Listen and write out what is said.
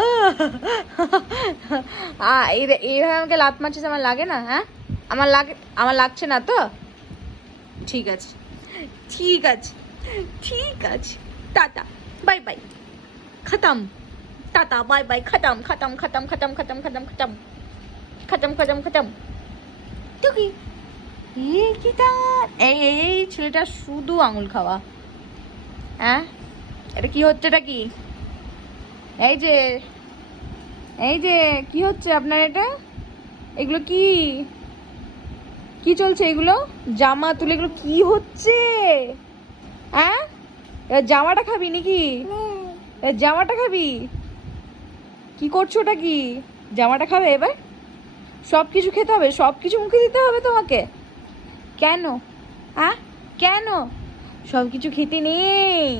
ও এইভাবে আমাকে লাত মারছিস, আমার লাগে না? হ্যাঁ, আমার লাগছে না তো? ঠিক আছে, ঠিক আছে, ঠিক আছে। টাটা, বাই বাই, খতম। টাটা, বাই বাই, খতম খতম খতম খতম খতম খতম খতম খতম খতম খতম। টুকি কি এই ছেলেটা শুধু আঙুল খাওয়া। হ্যাঁ, এটা কি হচ্ছে? এটা কি? এই যে এই যে কি হচ্ছে আপনার এটা? এগুলো কি কি চলছে? এগুলো জামা তুলে এগুলো কি হচ্ছে? হ্যাঁ, এবার জামাটা খাবি নাকি? এবার জামাটা খাবি? কি করছো? ওটা কি? জামাটা খাবে এবার? সব কিছু খেতে হবে? সব কিছু মুখে দিতে হবে তোমাকে? কেন? হ্যাঁ, কেন? সব কিছু খেতে নেই।